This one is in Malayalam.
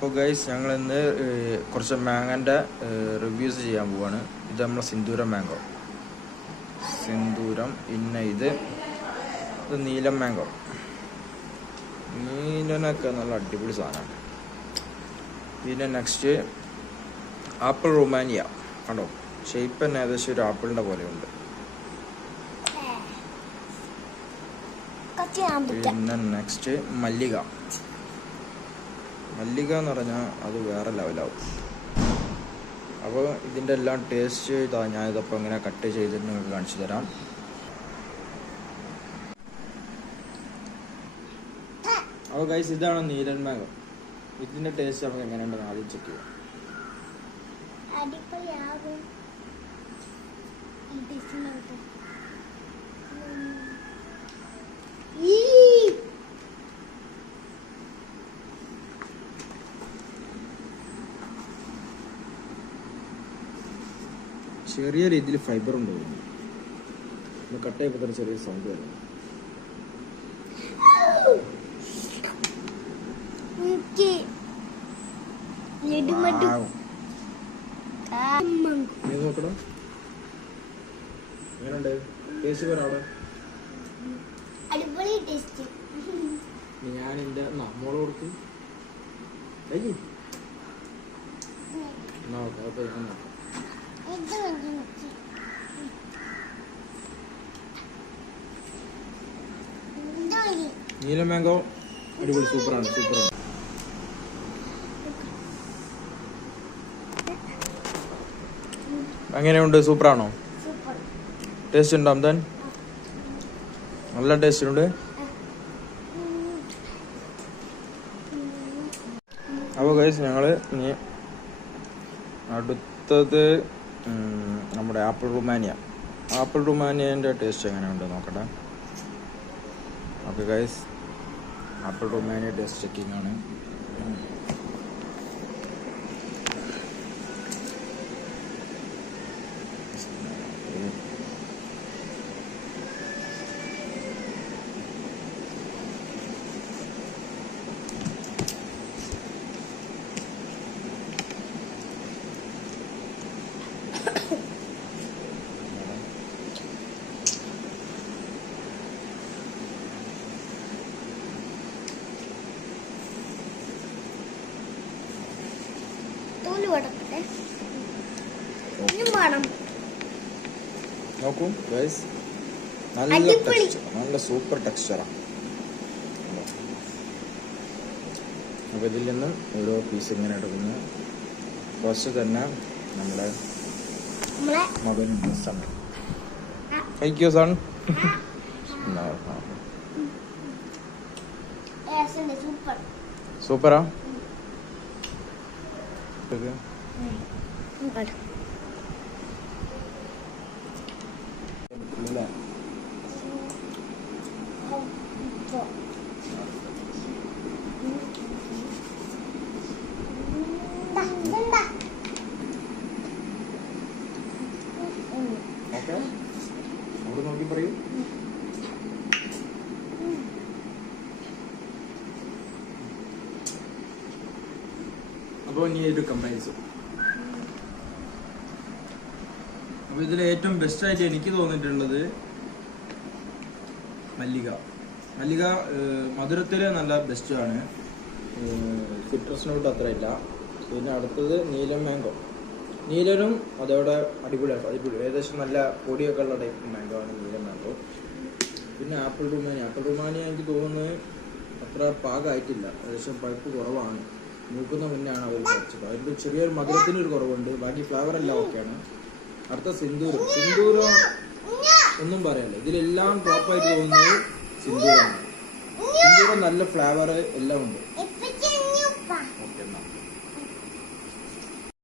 അപ്പോൾ ഗൈസ് ഞങ്ങളിന്ന് കുറച്ച് മാങ്ങൻ്റെ റിവ്യൂസ് ചെയ്യാൻ പോവാണ്. ഇത് നമ്മളെ സിന്ദൂരം മാംഗോ, സിന്ദൂരം. പിന്നെ ഇത് നീലം മാംഗോ. നീലനൊക്കെ നല്ല അടിപൊളി സാധനമാണ്. പിന്നെ നെക്സ്റ്റ് ആപ്പിൾ റുമാനിയ. കണ്ടോ, ഷേപ്പ് തന്നെ ഏകദേശം ഒരു ആപ്പിളിൻ്റെ പോലെയുണ്ട്. പിന്നെ നെക്സ്റ്റ് മല്ലിക. മല്ലിക എന്ന് പറഞ്ഞാൽ അത് വേറെ ലെവലാവും. അപ്പോൾ ഇതിൻ്റെ എല്ലാം ടേസ്റ്റ് ഇതാ, ഞാനിതപ്പോൾ ഇങ്ങനെ കട്ട് ചെയ്തിട്ട് നിങ്ങൾക്ക് കാണിച്ചു തരാം. അപ്പോൾ ഗൈസ്, ഇതാണ് നീലൻ മാംഗോ. ഇതിൻ്റെ ടേസ്റ്റ് നമുക്ക് എങ്ങനെയുണ്ടെന്ന് ആദ്യം ചെക്ക് ചെയ്യാം. ചെറിയ രീതിയിൽ ഫൈബർ ഉണ്ട്. കട്ട് ചെയ്യുമ്പോൾ തന്നെ ചെറിയ സൗണ്ട് വരുന്നു. നോക്കണം എങ്ങനെയുണ്ട് ടേസ്റ്റ്. പറയാവിടെ ഞാൻ എൻ്റെ മോള് കൊടുത്ത് നോക്കാം. ഞാൻ നോക്കാം. നീല മാംഗോ അടിപൊളി, സൂപ്പറാണ്. എങ്ങനെയുണ്ട്? സൂപ്പറാണോ? ടേസ്റ്റ് ഉണ്ടോ? അംദാൻ നല്ല ടേസ്റ്റ് ഉണ്ട്. അപ്പോൾ ഗൈസ്, ഞങ്ങൾ ഇനി അടുത്തത് നമ്മുടെ ആപ്പിൾ റുമാനിയൻ്റെ ടേസ്റ്റ് എങ്ങനെയുണ്ട് നോക്കട്ടെ. Okay guys, apple Romania taste checking ആണ്. നോക്കൂ ഗൈസ്, നല്ല സൂപ്പർ ടെക്സ്ചറാണ്. അപ്പോൾ ഇതിൽ നിന്ന് ഓരോ പീസ് ഇങ്ങനെ എടുക്കുന്നു. ഫസ്റ്റ് തന്നെ നമ്മുടെ മകൻ സൺ കഴിക്കോ? സൺ സൂപ്പറാ. ഓക്കെ, അവിടെ നോക്കി പറയൂ. അപ്പോൾ ഇനി ഒരു കമ്പാരിസൺ. അപ്പോൾ ഇതിൽ ഏറ്റവും ബെസ്റ്റായിട്ട് എനിക്ക് തോന്നിയിട്ടുള്ളത് മല്ലിക. മധുരത്തിൽ നല്ല ബെസ്റ്റാണ്, സിട്രസ് നോട്ട് അത്ര ഇല്ല. പിന്നെ അടുത്തത് നീലം മാംഗോ. നീലനും അതോടെ അടിപൊളിയാണ്. ഏകദേശം നല്ല പൊടിയൊക്കെ ഉള്ള ടൈപ്പ് മാംഗോ ആണ് നീലം മാംഗോ. പിന്നെ ആപ്പിൾ റുമാനിയ എനിക്ക് തോന്നുന്നത് അത്ര പാകമായിട്ടില്ല, ഏകദേശം പഴുപ്പ് കുറവാണ്. മൂക്കുന്ന മുന്നെയാണ് അവർ കഴിച്ചത്. അതിൻ്റെ ചെറിയൊരു മധുരത്തിനൊരു കുറവുണ്ട്, ബാക്കി ഫ്ലേവർ എല്ലാം ഓക്കെയാണ്. അടുത്ത സിന്ദൂരം ഒന്നും പറയാനില്ല. ഇതിലെല്ലാം ടോപ്പായിട്ട് തോന്നുന്നത് സിന്ദൂരം നല്ല ഫ്ലേവർ എല്ലാം ഉണ്ട്.